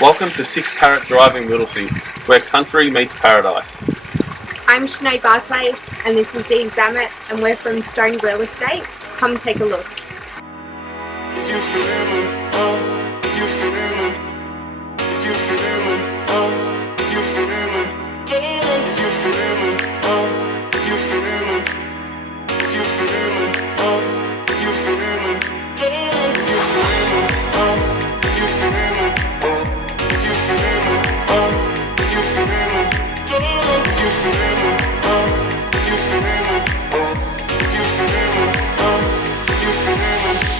Welcome to 6 Parrot Drive in Whittlesea, where country meets paradise. I'm Shenea Barclay and this is Zammit and we're from Stone Real Estate. Come take a look. If you feeling, if you feeling, if you feeling, if you feeling, if you feeling, if you feeling, if you feeling, if you feeling, if you feeling, if you feeling, if you feeling, if you feeling, if you feeling, if you feeling, if you feeling, if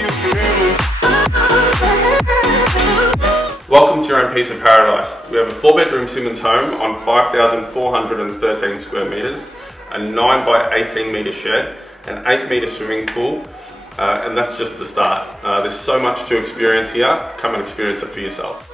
you feeling. Welcome to your own piece of paradise. We have a 4-bedroom Simmons home on 5,413 square metres, a 9 by 18 metre shed, an 8 metre swimming pool, and that's just the start. There's so much to experience here. Come and experience it for yourself.